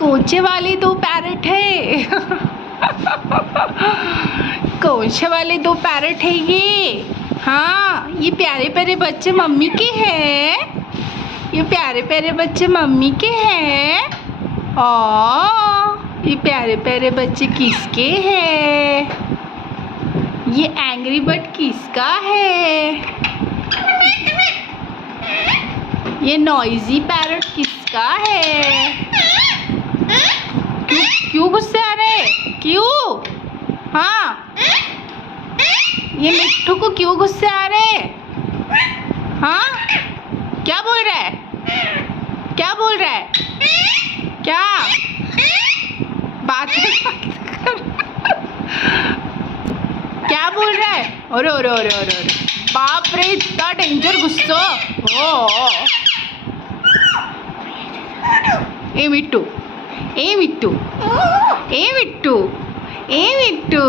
कोचे वाले दो पैरट है। कोचे वाले दो पैरट है ये। हाँ, ये प्यारे प्यारे बच्चे मम्मी के हैं। ये प्यारे प्यारे बच्चे मम्मी के हैं। ये प्यारे प्यारे बच्चे किसके हैं? ये एंग्री बर्ड किसका है? ये नॉइजी पैरट किसका है? क्यों गुस्से आ रहे? क्यों? हाँ, ये मिट्टू को क्यों गुस्से आ रहे? हाँ, क्या बोल रहा है? क्या बोल रहा है? क्या बात क्या बोल रहा है? अरे अरे अरे अरे अरे, बाप रे, इतना डेंजर गुस्सा। ए मिट्टू, ए मिट्टू, ए मिट्टू, ए मिट्टू।